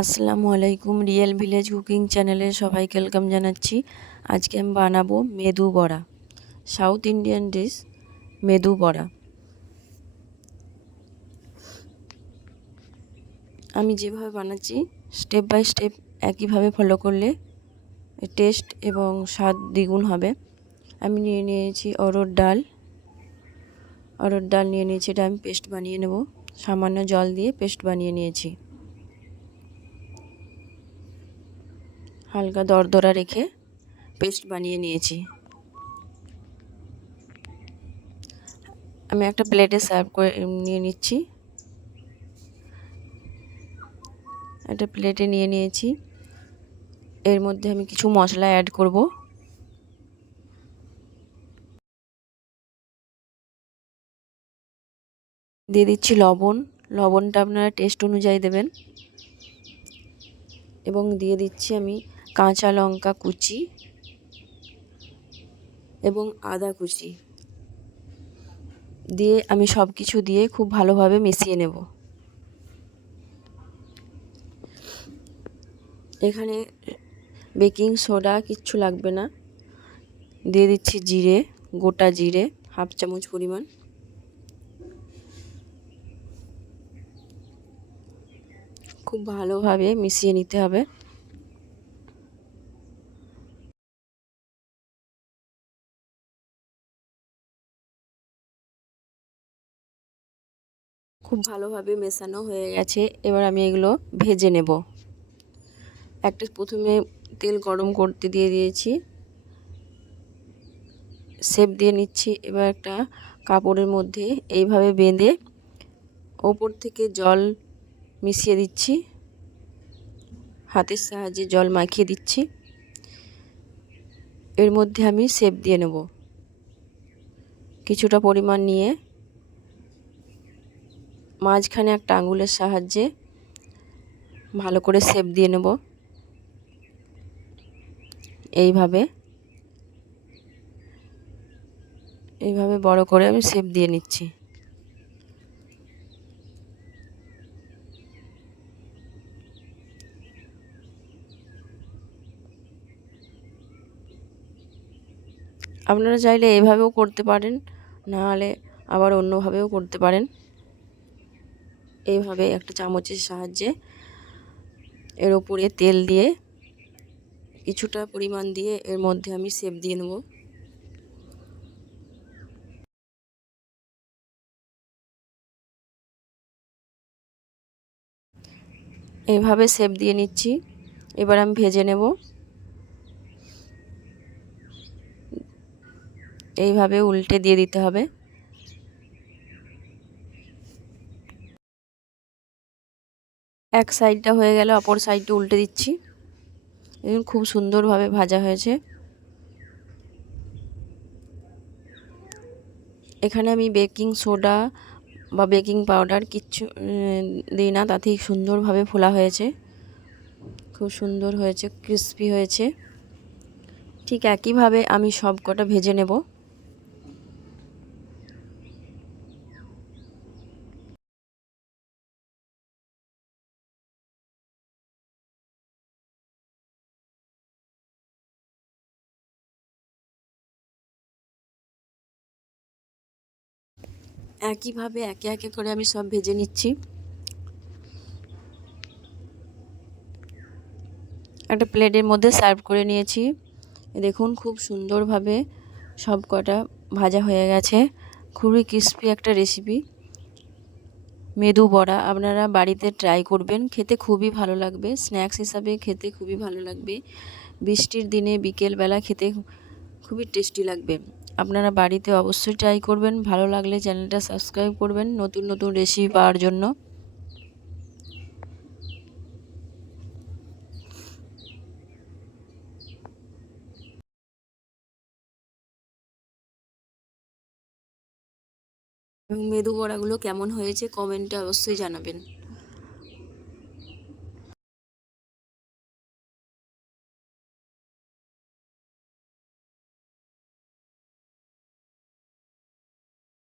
আসসালামু আলাইকুম real village cooking চ্যানেলে সবাইকে ওয়েলকাম জানাচ্ছি। আজকে আমি বানাবো মেদু বড়া সাউথ ইন্ডিয়ান ডিশ মেদু বড়া। আমি যেভাবে বানাচ্ছি স্টেপ বাই স্টেপ একইভাবে ফলো করলে টেস্ট এবং স্বাদ দ্বিগুণ হবে। আমি নিয়ে নিয়েছি অরড় ডাল। অরড় ডাল নিয়ে নিয়েছি, এটা আমি পেস্ট বানিয়ে নেব। সামান্য জল দিয়ে পেস্ট বানিয়ে নিয়েছি। হালকা দরদরা রেখে পেস্ট বানিয়ে নিয়েছি। আমি একটা প্লেটে সার্ভ করে নিয়ে নিচ্ছি। একটা প্লেটে নিয়ে নিয়েছি। এর মধ্যে আমি কিছু মশলা অ্যাড করব। দিয়ে দিচ্ছি লবণ। লবণটা আপনারা টেস্ট অনুযায়ী দেবেন। এবং দিয়ে দিচ্ছি আমি কাঁচা লঙ্কা কুচি এবং আদা কুচি দিয়ে আমি সব কিছু দিয়ে খুব ভালোভাবে মিশিয়ে নেব। এখানে বেকিং সোডা কিচ্ছু লাগবে না। দিয়ে দিচ্ছি জিরে, গোটা জিরে, হাফ চামচ পরিমাণ। খুব ভালোভাবে মিশিয়ে নিতে হবে। খুব ভালোভাবে মেশানো হয়ে গেছে। এবার আমি এগুলো ভেজে নেব। একটা প্রথমে তেল গরম করতে দিয়ে দিয়েছি। সেপ দিয়ে নিচ্ছি। এবার একটা কাপড়ের মধ্যে এইভাবে বেঁধে ওপর থেকে জল মিশিয়ে দিচ্ছি। হাতের সাহায্যে জল মাখিয়ে দিচ্ছি। এর মধ্যে আমি সেপ দিয়ে নেব। কিছুটা পরিমাণ নিয়ে মাঝখানে একটা আঙুলের সাহায্যে ভালো করে সেপ দিয়ে নেব। এইভাবে। এইভাবে বড় করে আমি সেপ দিয়ে নিচ্ছি। আপনারা চাইলে এভাবেও করতে পারেন নাহলে আবার অন্যভাবেও করতে পারেন। এইভাবে একটা চামচের সাহায্যে এর ওপরে তেল দিয়ে কিছুটা পরিমাণ দিয়ে এর মধ্যে আমি সেপ দিয়ে নেব। এইভাবে সেপ দিয়ে নিচ্ছি। এবার আমি ভেজে নেব। এইভাবে উল্টে দিয়ে দিতে হবে। এক সাইডটা হয়ে গেলে, অপর সাইডটা উল্টে দিচ্ছি। দেখুন, খুব সুন্দরভাবে ভাজা হয়েছে। এখানে আমি বেকিং সোডা বা বেকিং পাউডার কিচ্ছু দিই না, তাতেই সুন্দরভাবে ফোলা হয়েছে। খুব সুন্দর হয়েছে, ক্রিস্পি হয়েছে। ঠিক একইভাবে আমি সব কটা ভেজে নেব। একইভাবে একে একে করে আমি সব ভেজে নিচ্ছি। একটা প্লেটের মধ্যে সার্ভ করে নিয়েছি। দেখুন খুব সুন্দরভাবে সব কটা ভাজা হয়ে গেছে। খুবই ক্রিস্পি একটা রেসিপি মেদু বড়া আপনারা বাড়িতে ট্রাই করবেন, খেতে খুবই ভালো লাগবে। স্ন্যাক্স হিসাবে খেতে খুবই ভালো লাগবে। বৃষ্টির দিনে বিকেলবেলা খেতে খুবই টেস্টি লাগবে। আপনারা বাড়িতে অবশ্যই ট্রাই করবেন। ভালো লাগলে চ্যানেলটা সাবস্ক্রাইব করবেন নতুন নতুন রেসিপি পাওয়ার জন্য। এবং মেদু বড়াগুলো কেমন হয়েছে কমেন্টে অবশ্যই জানাবেন।